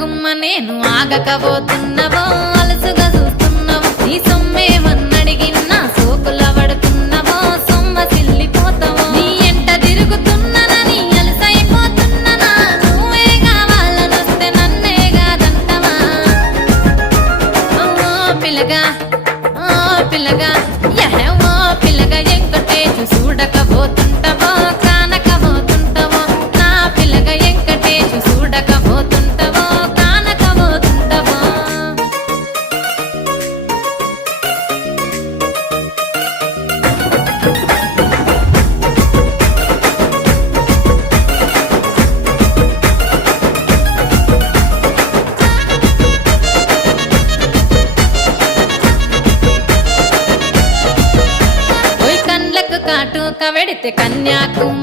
గుమ్మ నేను ఆగకపోతున్నవో అలసుగా చూస్తున్నవో నీ సొమ్మేమన్నడిగిన్నా సోకుల పడుతున్నవో సొమ్మ సిల్లిపోతావో నీ ఎంట తిరుగుతున్ననని అలసైపోతున్ననా నువ్వే కావాలనొస్తే నన్నే కాదంటవా ఓ పిల్లగా ఓ పిల్లగా యహో పిల్లగా ఎంకటేశు చూడకపోతుంటవో కానకపోతుంటవో నా పిల్లగా ఎంకటేశు చూడకపోతుంటవో కానకపోతుంటవో ఓయ్ కండ్లకు కాటుక వెడితే కన్యాకుమారి